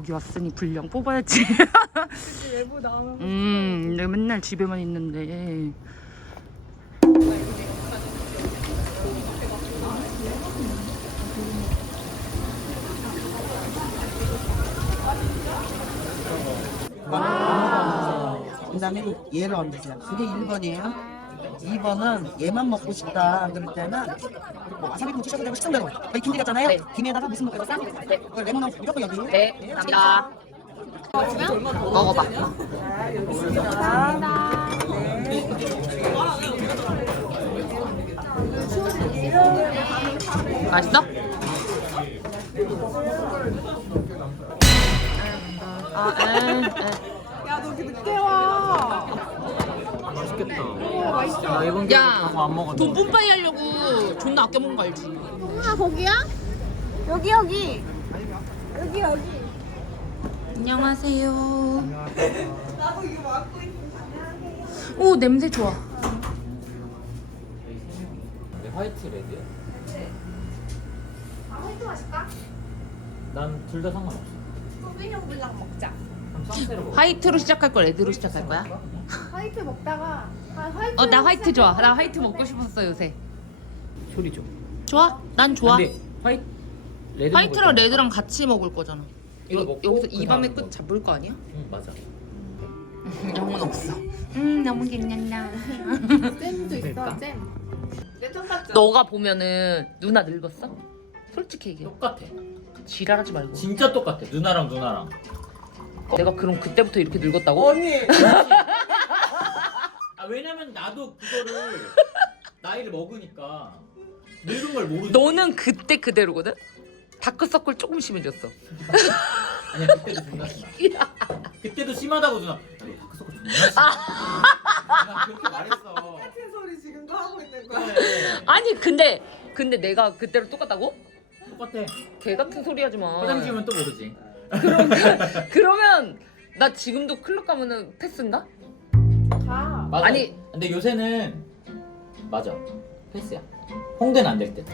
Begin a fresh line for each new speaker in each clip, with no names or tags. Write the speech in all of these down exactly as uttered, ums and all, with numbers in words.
여기 왔으니 분량 뽑아야지.
그치, 외부 나오면.
음, 내가 맨날 집에만 있는데.
그 다음에 얘를 얹으세요. 그게 일 번이에요. 이 번은 얘만 먹고 싶다 그럴 때는 뭐 와사비 드셔도 되고 식성대로 저희 김치 같잖아요.
네.
김에다가 무슨 먹고 쌈? 네. 레몬하고 무조건 여기.
네, 감사합니다. 먹어봐. 맛있어? 아, 에, 에.
야, 너 이렇게 늦게 와.
맛있겠다.
어, 맛있어.
나 이번 게
야,
안 먹었는데.
돈 뿜빠이 하려고 존나 아껴 먹는 거 알지?
아, 거기야? 여기, 여기. 여기, 여기.
안녕하세요. 오, 냄새 좋아.
화이트 레드야?
아, 화이트 마실까?
난 둘 다 상관없어.
소비뇽 블랑 먹자.
그럼 쌍세로 먹어.
화이트로 시작할 거야, 레드로 시작할 거야?
화이트 먹다가 아, 화이트.
어, 나 화이트 좋아. 나 화이트 먹고 싶었어, 요새.
소리 좀.
좋아? 난 좋아.
근데 화이트 레드
화이트랑
먹을
레드랑 같이 먹을 거잖아.
이거
여,
먹고
여기서 이
그다음
밤의
이거.
끝 잡을 거 아니야?
응 맞아.
영혼 없어. 음, 너무 괜찮다.
잼도 있어,
그러니까.
잼. 내돈 받죠?
너가 보면은 누나 늙었어? 솔직히 얘기해.
똑같아.
지랄하지 말고.
진짜 똑같아. 누나랑 누나랑.
내가 그럼 그때부터 이렇게 늙었다고?
언니.
아 왜냐면 나도 그거를 나이를 먹으니까 늙은 걸 모르지.
너는 그때 그대로거든? 다크서클 조금 심해졌어.
아니야 그때도 존나 심하. 그때도 심하다고 누나. 야, 너 다크서클 존나 심해. 내가 그렇게 말했어.
같은 소리 지금도 하고 있는 거야.
그래.
아니 근데 근데 내가 그때로 똑같다고?
똑같아.
개 같은 소리 하지 마.
화장실은 또 모르지.
그럼 그러면 나 지금도 클럽 가면은 패스인가?
가.
맞아.
아니.
근데 요새는 맞아. 패스야. 홍대는 안 될 때.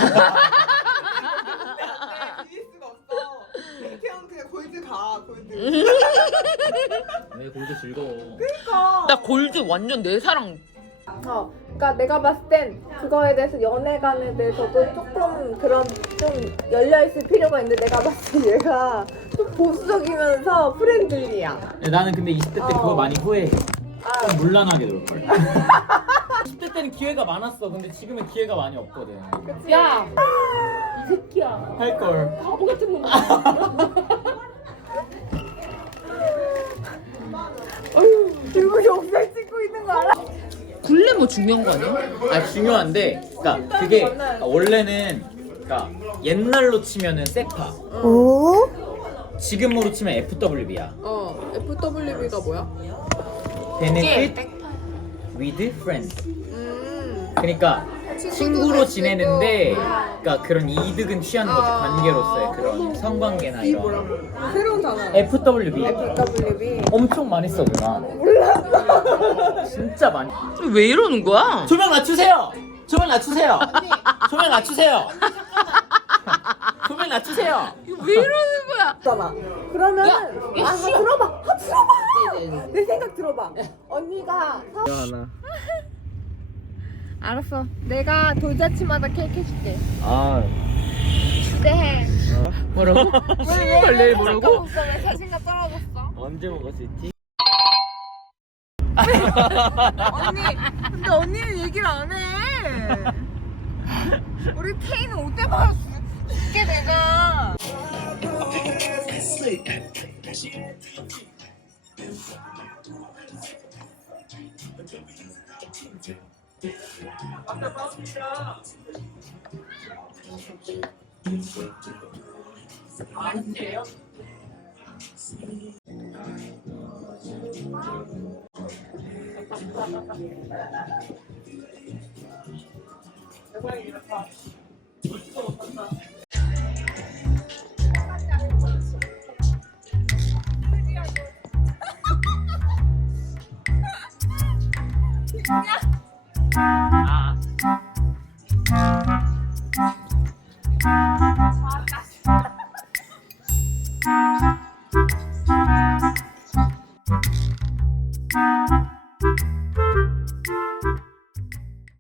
비빌 수가 없어. 태형 그냥 골드 가, 골드.
왜 골드 즐거워.
그러니까.
나 골드 완전 내 사랑.
어, 그러니까 내가 봤을 땐 그거에 대해서 연애관에 대해서도 조금 그런 좀 열려 있을 필요가 있는데 내가 봤을 때 얘가 좀 보수적이면서 프렌들리야.
나는 근데 이십 대 때
어.
그거 많이 후회해.
아,
좀 물란하게 놀걸. 이십 대 때는 기회가 많았어. 근데 지금은 기회가 많이 없거든.
그치?
야, 이 새끼야.
할걸.
바보 같은 놈.
이거 영상 찍고 있는 거 알아?
굴레 뭐 중요한 거 아니야?
아 중요한데, 그러니까 그게 그러니까 원래는 그러니까 옛날로 치면은 세파.
오?
지금으로 치면 에프더블유비야.
어, 에프더블유비가 뭐야?
Benefit with friends.
음.
그러니까 친구로 지내는데, 그러니까 그런 이득은 취하는 거지. 관계로서의 그런 성관계나
이
이런.
뭐라고? 새로운 단어.
에프더블유비.
에프더블유비.
엄청 많이 써 누나.
몰랐어.
진짜 많이.
왜 이러는 거야?
조명 낮추세요. 조명 낮추세요. 조명 낮추세요. 조명 낮추세요.
왜 이러는 거야?
있잖아. 그러면은
야,
아,
씨.
들어봐. 아, 들어봐.
네네네.
내 생각 들어봐. 언니가 사...
하나.
알았어. 내가 돌잔치마다 케이크 해줄게.
아.
기대해.
뭐라고?
왜,
내일 뭐라고?
왜 자신감 떨어졌어?
언제 먹을 수 있지?
언니, 근데 언니는 얘기를 안 해. 우리 케이는 올 때마다 줄게 내가. 야!